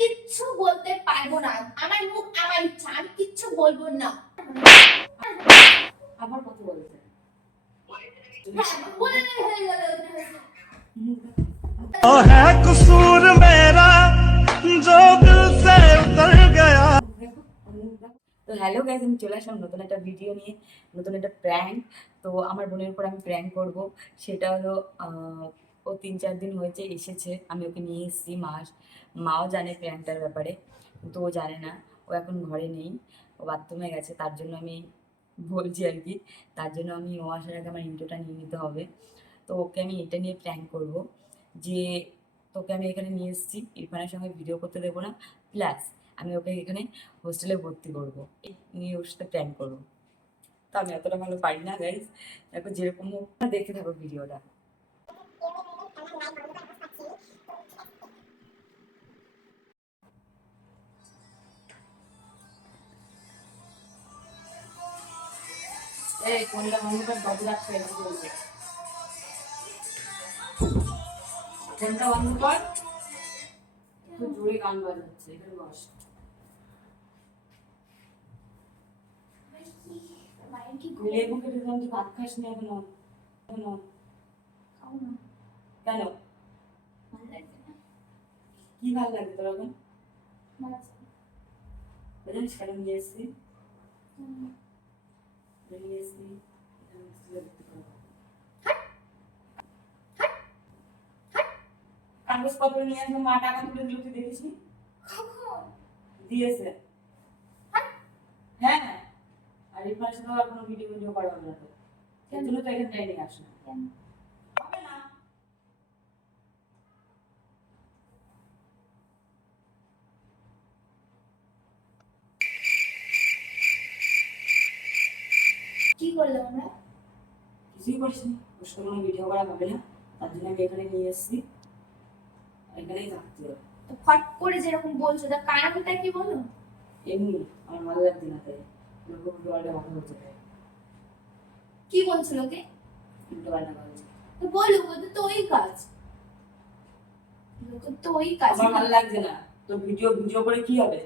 কিচ্ছু বলতে পারবো না। আমার মুখ আমার ইচ্ছা, আমি কিচ্ছু বলবো না। আবার কথা বলছে। হ্যাঁ, বলে হয়ে গেল। तो है कसूर मेरा जो दिल से उतर गया। তো হ্যালো গাইস, আমি চলে আসলাম নতুন একটা ভিডিও নিয়ে, নতুন একটা প্র্যাঙ্ক। তো আমার বোনের উপর আমি প্র্যাঙ্ক করব। সেটা হলো ও 3-4 দিন হয়েছে এসেছে, আমি ওকে নিয়ে এসেছি। মাও জানে প্র্যাঙ্কটার ব্যাপারে, কিন্তু ও জানে না। ও এখন ঘরে নেই, ও বাথরুমে গেছে। তার জন্য আমি বলছি আর কি, তার জন্য আমি ও আসার আগে আমার ইন্ট্রোটা নিয়ে নিতে হবে। তো ওকে আমি এটা নিয়ে প্র্যাঙ্ক করব যে তোকে আমি এখানে নিয়ে এসেছি, ইরফানের সঙ্গে ভিডিও করতে দেবো না, প্লাস আমি ওকে এখানে হোস্টেলে ভর্তি করবো, নিয়ে ওর সাথে প্ল্যান করবো। তো আমি এতটা ভালো পারি না গাইজ, দেখো যেরকম হোক দেখতে থাকো ভিডিওটা। এই কোনটা বন্ধুটা বন্ধ রাখতে বলছে, কোনটা বন্ধ কর, খুব জোরে গান বাজাচ্ছে, এখানে বস। লেবু কেটে দিলাম, তুই ভাত খাস নি এখনো? কেন? কি ভালো লাগে তোর এখন? জানিস কেন নিয়ে এসছি? কাগজপত্র নিয়ে আসবে, মা টাকা তুলে দিল, তুই দেখিসনি? দিয়েছে। হ্যাঁ, আর ইরফানের সাথে আর কোনো ভিডিও করা হবে না। তো এর জন্য তো এখানে ট্রেনিং আসে না, হবে না। কি করলাম আমরা? কিছুই করিসনি, ওর সাথে কোনো ভিডিও করা হবে না। তার জন্য আমি এখানে নিয়ে এসেছি, এখানেই থাকতে হবে। তো ফট করে যেরকম বলছো, তার কারণটা কি বলো? এমনি আমার ভালো লাগছে না, তাই লোক উল্টো কথা বলছে। তাই কি বলছিল ওকে? উল্টো পাল্টা বলছে। তো বলো, ওদের তো ওই কাজ, লোকের তো ওই কাজ। আমার ভালো লাগছে না। তো ভিডিও করে কি হবে?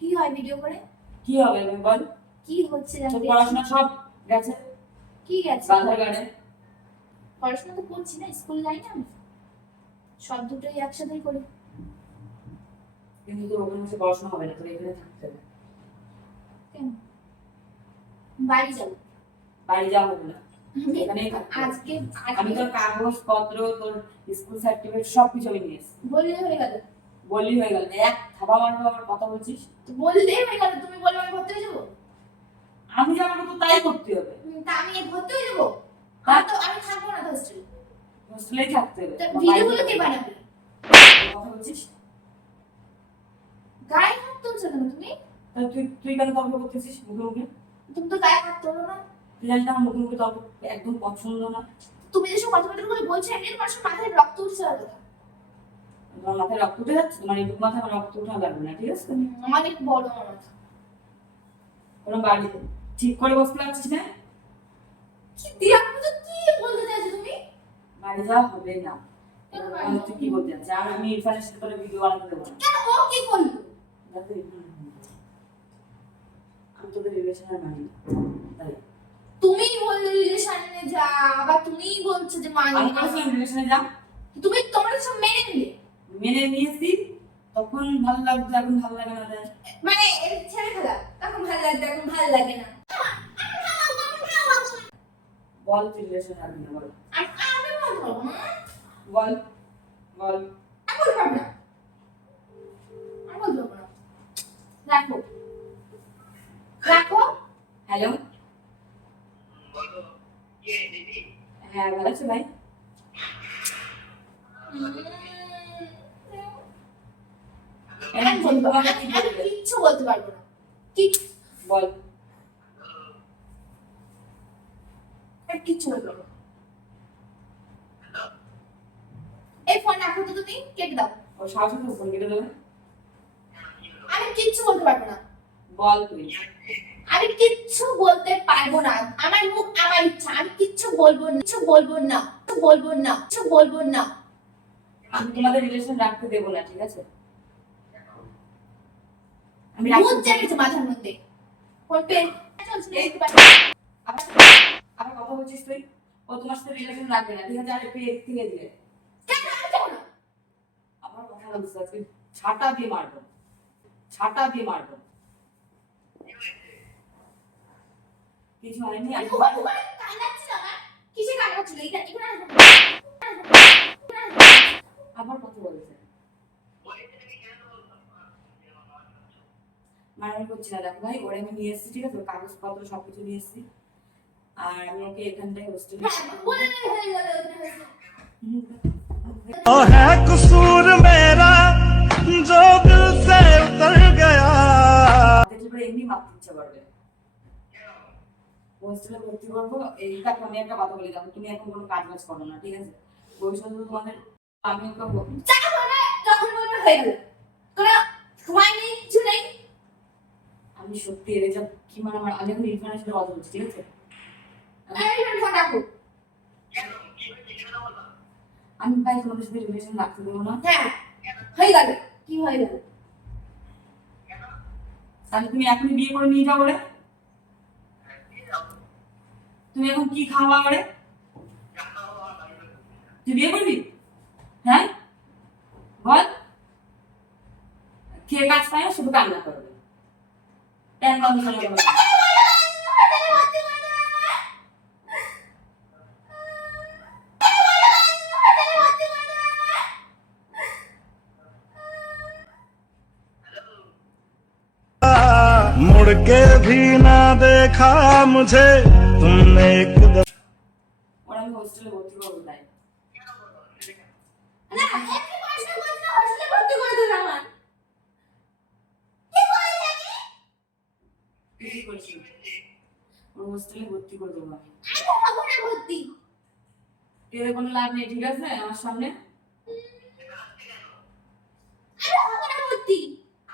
কি হয় ভিডিও করে? কি হবে আমি বল? কি হচ্ছে তোর জানতে? পড়াশোনা সব গেছে, কি গেছে? বাধার গাড়ে। পড়াশোনা তো করছি না, স্কুল যাই না আমি, সব দুটোই একসাথেই করি। কিন্তু তোর ওখানে বসে পড়াশোনা হবে না, তোর এখানে থাকতে হবে। কেন? বাড়ি যাবো। বাড়ি যাওয়া হবে না, এখানেই থাকতে হবে। আজকে আমি তোর কাগজপত্র, তোর স্কুল সার্টিফিকেট সবকিছু আমি নিয়ে এসেছি। বললে হয়ে গেল। বললি হয়ে গেল, এক থাবা মারবো আবার কথা বলছিস। তো বললে হয়ে গেল, তুমি বললে আমি ভর্তি হয়ে যাবো? আমি যা বলবো তো তাই করতে হবে। তা আমি ভর্তি হয়ে যাবো? আমি থাকবো না তো হোস্টেলে। হোস্টেলেই থাকতে হবে। ভিডিওগুলো কে বানাবে? কথা বলছিস, গায়ে হাত তুলছো কেন তুমি? তাহলে তুই কেন তর্ক করতেছিস মুখে মুখে? তুমি তো গায়ে হাত তোলো না। তুই জানিস না আমার মুখে মুখে তর্ক একদম পছন্দ না। তুমি যেসব কথাবার্তাগুলো বলছো, এমনি মানুষের মাথায় রক্ত উঠছে আর কথা। তোমার মাথায় রক্ত উঠে যাচ্ছে, তোমার এইটুকু মাথায় আমার রক্ত উঠানো লাগবে না, ঠিক আছে? অনেক বড় আমার মাথা। কোনো বাড়ি ঠিক করে বসতে পারছিস না? কি দিয়া তো কি বলতে চাইছো তুমি? বাড়ি যাওয়া হবে না। কেন বাড়ি যাবো? তুই কি বলতে চাচ্ছিস? আর আমি ইরফানের সাথে করে ভিডিও বানাতে দেবো না। কেন, ও কি করলো? দেখো ইরফান, আমি তোদের রিলেশনের মানি না, তাই। তুমি বললে রিলেশনে যা, আবার তুমিই বলছো যে মানি আমি না। বলছিলাম রিলেশনে যা, তুমি তোমার সব মেনে নিলে। মেনে নিয়েছি, তখন ভালো লাগতো, এখন ভালো লাগে না। তাই মানে ছেড়ে ফেলা, তখন ভালো লাগবে, এখন ভালো লাগে না। বল তুই রিলেশন রাখবি না, বল। আমি বলবো না। বল বল। আমি বলবো না। আমি বলবো না। রাখো রাখো। হ্যালো, হ্যাঁ ভালো আছো ভাই? আমি বলবো না, আমি কিচ্ছু বলতে পারবো না। কি বল। আমি কিচ্ছু বলবো না। এই ফোন রাখো তো, তুমি কেটে দাও। ও সাহস আছে ফোন কেটে দেবে? আমি কিচ্ছু বলতে পারবো না। বল তুই। আমি কিচ্ছু বলতে পারবো না। আমার মুখ আমার ইচ্ছা, আমি কিচ্ছু বলবো না, কিছু বলবো না, কিছু বলবো না। আমি তোমাদের রিলেশন রাখতে দেবো না, ঠিক আছে? আমি ভূত চেপেছে মাথার মধ্যে। কোন পেন চলছে না দেখতে পাচ্ছি। আবার আবার কথা বলছিস তুই, ও তোমার সাথে রিলেশন রাখবে না, ঠিক আছে? আর পেয়ে থেকে দিলে কেন আমি যাবো না? আবার কথা বলছিস, আজকে ছাটা দিয়ে মারবো, ছাটা দিয়ে মারবো। কিছু হয়নি। আমি ওখানে ওখানে কান্নাচ্ছিল না। কিসে কান্নাচ্ছিল? এটা এখানে আসবো। আবার কথা বলছে, মারামারি করছি না। দেখো ভাই, ওরে আমি নিয়ে এসেছি, ঠিক আছে? কাগজপত্র সবকিছু নিয়ে এসেছি, আর আমি ওকে এখান থেকে হোস্টেলে হ্যাঁ, বলে নে হয়ে গেল ওখানে হয়েছে। तो है कसूर मेरा जो दिल से उतर गया। দেখলে পরে এমনি মারতে ইচ্ছা করবে। হোস্টেলে ভর্তি করবো। এই দেখো, আমি একটা কথা বলি, দেখো তুমি এখন কোনো কাজ বাজ করো না, ঠিক আছে? ভবিষ্যতে তোমাদের আমি ওকে যাবো না, যখন বলবে হয়ে গেল। কোনো সময় নেই, কিছু নেই। আমি সত্যি এর যা কি মানে আমি এখন ইরফানের সাথে কথা বলছি, ঠিক আছে? এই ফোন রাখো। আমি ভাই তোমাদের সাথে রিলেশন রাখতে দেবো না। হ্যাঁ, হয়ে গেল। কি হয়ে গেল? তাহলে তুমি এখনই বিয়ে করে নিয়ে যাও ওরে। তুমি এখন কি খাওয়া ওরে? তুই বিয়ে করবি? হ্যাঁ বল। খেয়ে কাজ পায় না, শুধু কান্না করবে। প্যান বন্ধ করে দেবো। मुड़ के भी ना देखा मुझे तुमने एक दफा। ওরা আমি হোস্টেলে ভর্তি করবো তাই। না, একই পয়সা বলছে হোস্টেলে ভর্তি করে দিল আমার। কি করে জানি? কি করেছি? ওর হোস্টেলে ভর্তি করে দেবো আমি। আমি হবো না ভর্তি। এর কোনো লাভ নেই, ঠিক আছে? আমার সামনে আমি হবো না ভর্তি।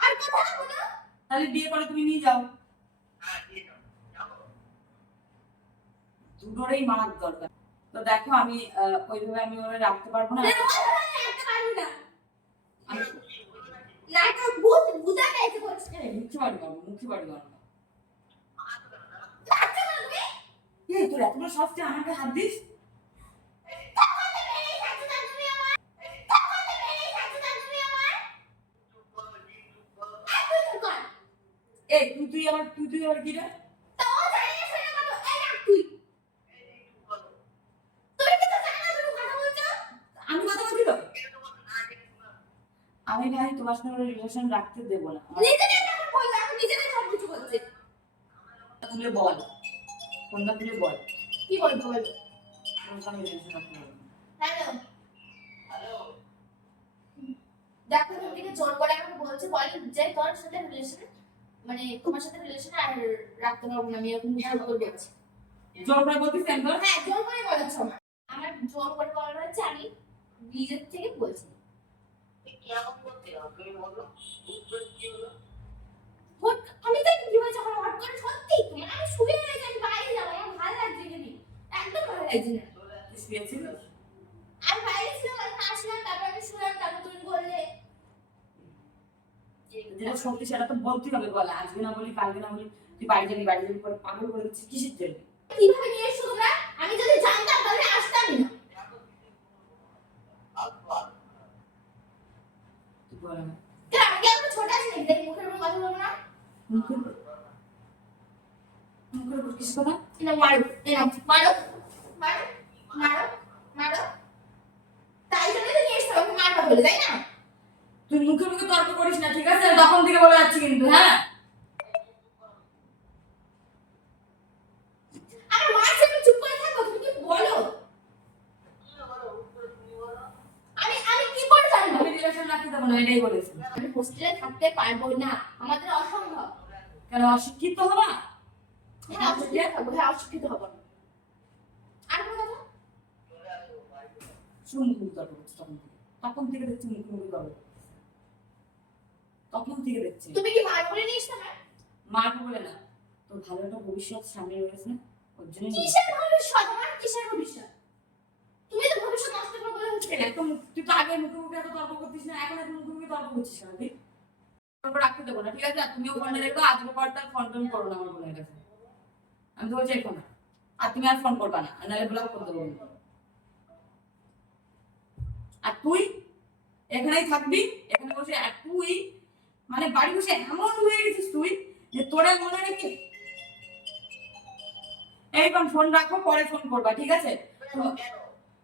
আর কথা হবো না। তাহলে বিয়ে করে তুমি নিয়ে যাও। দুটোরই মারার দরকার। তো দেখো, আমি ওইভাবে আমি ওরা রাখতে পারবো না। না, ওখানে একটা পারবো না। আমি না, তো ভূত ভূতা খাইতে করছে। মুখে বাড়ি করবো, মুখে বাড়ি করবো। যাচ্ছে না তুমি? তোর এত বড় সাহস, তুই আমাকে হাত দিস? তখন তো মেরেই যাচ্ছে না তুমি আমার। তখন তো মেরেই যাচ্ছে না তুমি আমার। তুই চুপ কর। তুই আবার কি রে? তো ও জানি না শুনে কথা। এই রাখ তুই। তুমি কি তো জানো তুমি কথা বলছো? আমি কথা বলছি তো। আমি ভাই তোমার সঙ্গে রিলেশন রাখতে দেবো না। নিজেদের যখন বলবে এখন নিজেদের সব কিছু বলছে। তুলে বল, ফোনটা তুলে বল, কি বলবো বলো? তোমার সঙ্গে রিলেশন রাখতে দেবো না। হ্যালো। দেখো তুমি জোর করে আমাকে বলছে বলে যে তোর সাথে রিলেশন মানে তোমার সাথে রিলেশন আর রাখতে পারবো না, আমি এরকম জোর করে বলছি। জোর করে বলতেছি আমি তোর? হ্যাঁ, জোর করে বলেছো আমার। আমার জোর করে বলা হচ্ছে, আমি নিজের থেকে বলছি। হুট আমি তো কি হয়েছে আমার হট করে সত্যি তুমি আমি শুয়ে রয়েছি, আমি বাইরে যাবো, আমার ভালো লাগছে এখানে, একদম ভালো লাগছে না। তুই শুয়েছিলিস? আমি বাইরে ছিলাম, আমি আসলাম, তারপর আমি শুলাম, তারপর তুমি বললে যেটা সত্যি সেটা তো বলতেই হবে। বল, আজকে না বলি কালকে না বলি তুই বাড়ি যাবি করে পাগল করে দিচ্ছিস কিসের জন্য? কিভাবে নিয়ে এসছো তোমরা? আমি যদি জানতাম তাহলে আসতামই না। তুই বল না। কেন আমি কি এখন ছোট আছি নাকি দেখি মুখের উপর কথা বলবো না? মুখের উপর কিস কথা? না মারো, না মারো, মারো, মারো, মারো। তাই জন্য তো নিয়ে এসছো আমাকে মারবা বলে, তাই না? তুই মুখে তর্ক করিস না, ঠিক আছে? তখন থেকে বলে যাচ্ছি কিন্তু, হ্যাঁ? আমার মার সামনে চুপ করে থাকো, তুমি কি বলো? আমি কি করে জানবো? আমি রিলেশন রাখতে দেবো না, এটাই বলেছি। আমি হোস্টেলে থাকতে পারবো না, আমাদের অসম্ভব। কেন অশিক্ষিত হবা? হ্যাঁ, অশিক্ষিত থাকবো, হ্যাঁ অশিক্ষিত হবো। আর কোনো কথা? শুন, মুখে তর্ক করছিস তখন থেকে দেখছি মুখে তর্ক করছিস। তখন থেকে দেখছি। তুমি কি মার বলে নিয়ে এসছো না? মারবো বলে না, তোর ভালো একটা ভবিষ্যৎ সামনে রয়েছে, ওর জন্য কিসের ভবিষ্যৎ? আমার কিসের ভবিষ্যৎ? তুমি তো ভবিষ্যৎ নষ্ট করে বলে হচ্ছে। তুই তো আগে মুখে এত তর্ক করতিস না, এখন মুখে তর্ক করছিস না তুই? তারপর রাখতে দেবো না, ঠিক আছে? আর তুমিও ফোনে রেখো, আজকে পর তার ফোন টোন করো না আমার বোনের কাছে, আমি তো বলছি এখন না। আর তুমি আর ফোন করবা না, আর নাহলে ব্লক করে দেবো। আর তুই এখানেই থাকবি, এখানে বসে। আর তুই মানে বাড়ি বসে এমন হয়ে গেছিস তুই যে তোরা মনে রেখে এইবার ফোন রাখো, পরে ফোন করবা, ঠিক আছে?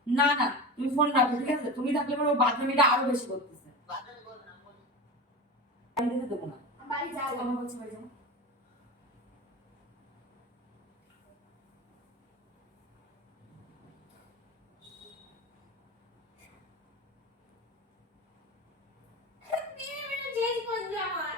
না না, তুমি ফোন রাখো, ঠিক আছে? তুমি থাকলে পরে ও বাথরুমিটা আরো বেশি করতেছে। আমি দিতে দেবো না। বাড়ি যাও। আমার বলছি বাড়ি যাও। চেঞ্জ করবে আমার।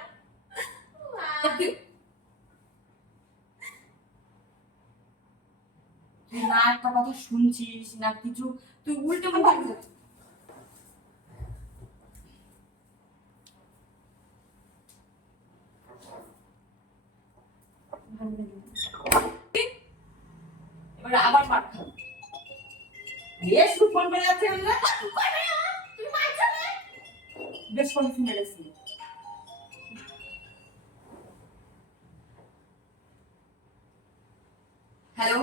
তুই না একটা কথা শুনছিস না কিছু, তুই উল্টে মন বাড়ি যাচ্ছিস। এবার আবার পাঠ খাবো। বেশ খুব ফোন করে যাচ্ছে আমরা, তুমি মারছো না? বেশ ফোন শুনে গেছি। হ্যালো,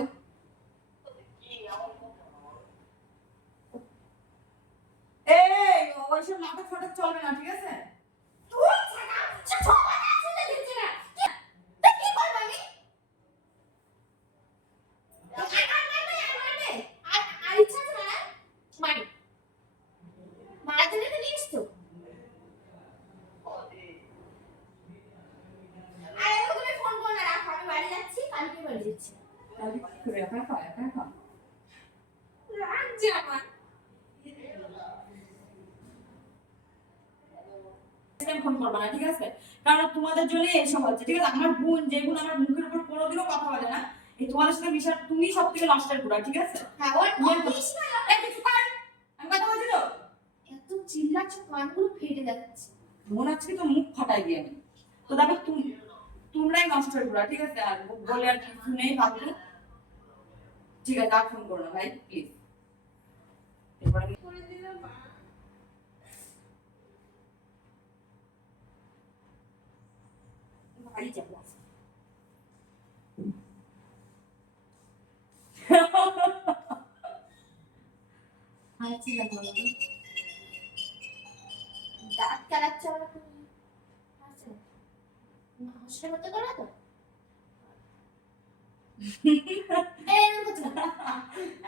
এই ওইসব নাটক ফাটক চলবে না, ঠিক আছে? তুই ছাড়া সবাই শুনতে দিচ্ছে না। তা কি করব আমি? আর ইচ্ছা আছে না? মারি। মারার জন্য তো নিয়ে এসছো। আর এখন তুমি ফোন করো না, রাখো, আমি বাড়ি যাচ্ছি, কালকে বাড়ি যাচ্ছি। তাহলে কি করে একা একা একা একা? রাখছি আমার। ফোন করবা না, ঠিক আছে? কারণ তোমাদের জন্য এসব হচ্ছে, ঠিক আছে? আমার বোন, যে বোন আমার মুখের উপর কোনোদিনও কথা বলে না, এই তোমাদের সাথে মিশা তুমি সব থেকে নষ্টের গুড়া, ঠিক আছে? হ্যাঁ, ওর বলিস না। এই কিছু কর, আমি কথা বলছি তো। এত চিল্লাচ্ছ, কানগুলো ফেটে যাচ্ছে। বোন আজকে তো মুখ ফাটাই দিয়ে আমি তো দেখো, তোমরাই নষ্টের গুড়া, ঠিক আছে? আর বলে আর কিছু নেই ফালতু, ঠিক আছে? আর ফোন করো না ভাই, প্লিজ। এরপরে আমি করে দিলাম। বাড়ি যাবো। আর চিল্লা করো না। দাঁত কালাচ্ছে আমার তুমি। হাসছে না। হাসলে মতো করো তো? এরকম করছো না।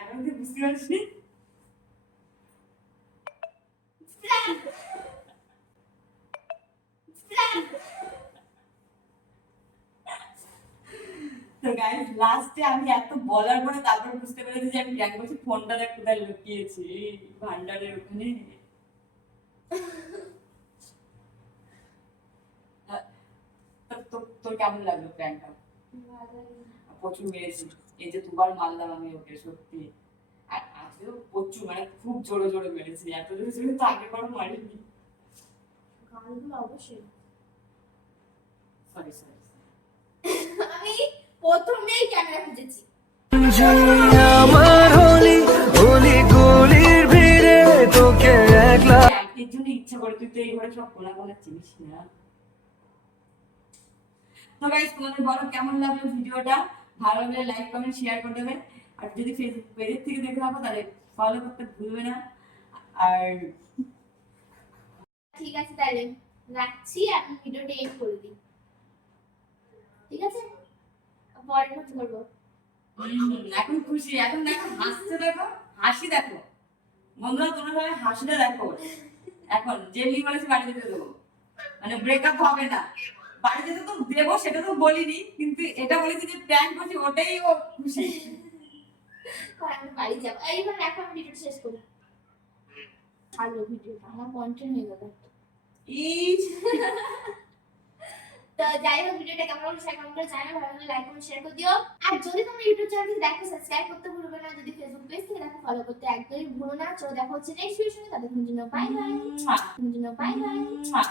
এখন কি বুঝতে পারছি? Plan. Plan. তো গাইস, লাস্টে আমি এত বলার পরে তারপর বুঝতে পেরেছি যে আমি প্র্যাঙ্ক করছি। ফোনটা দেখ কোথায় লুকিয়েছি, ভান্ডারের ওখানে। তোর কেমন লাগলো প্র্যাঙ্কটা? প্রচুর মেরেছি, এই যে দুবার মারলাম আমি ওকে, সত্যি। আর আজকেও প্রচুর, মানে খুব জোরে জোরে মেরেছি, এত জোরে জোরে তো আগে কোনো মারিনি। গানগুলো অবশ্যই। Sorry sorry. আমি প্রথমেই ক্যামেরা খুঁজেছি। আমার হলি হলি গলির ভিড়ে তোকে একলা একটির জন্য ইচ্ছা করে, তুই তো এই ঘরে সব কোনা কোনা চিনিস না। তো গাইস, তোমাদের বলো কেমন লাগলো ভিডিওটা? ভালো লাগলে লাইক কমেন্ট শেয়ার করে দেবে। আর যদি ফেসবুক পেজের থেকে দেখে থাকো তাহলে ফলো করতে ভুলবে না। আর ঠিক আছে, তাহলে রাখছি, এখন ভিডিওটা এন্ড করে দিই। ঠিক আছে, পরে ফোন করবো। এখন খুশি, এখন দেখো হাসছে, দেখো হাসি, দেখো বন্ধুরা তোমরা সবাই হাসিটা দেখো। এখন যেমনি বলেছি বাড়ি যেতে দেবো, মানে ব্রেকআপ হবে না। বাড়ি যেতে তো দেবো, সেটা তো বলিনি, কিন্তু এটা বলেছি যে প্র্যাঙ্ক করছি, ওটাই ও খুশি। আমি বাড়ি যাবো। এইবার রাখো, আমি ভিডিওটা শেষ করি। ভালো ভিডিওটা আমার কন্টেন্ট হয়ে গেল। ইস, তো যাই হোক, ভিডিওটা কেমন লাগলো সেটা কমেন্ট করে জানাও, ভালো লাগলে লাইক কমেন্ট শেয়ার করে দিও। আর যদি তোমরা ইউটিউব চ্যানেল থেকে দেখো, সাবস্ক্রাইব করতে ভুলবে না। যদি ফেসবুক পেজ থেকে দেখো, ফলো করতে একদমই ভুলো না। চলো দেখা হচ্ছে নেক্সট ভিডিওর সঙ্গে। ততক্ষণের জন্য বাই বাই। মুয়া, ততক্ষণের জন্য বাই বাই। মুয়া।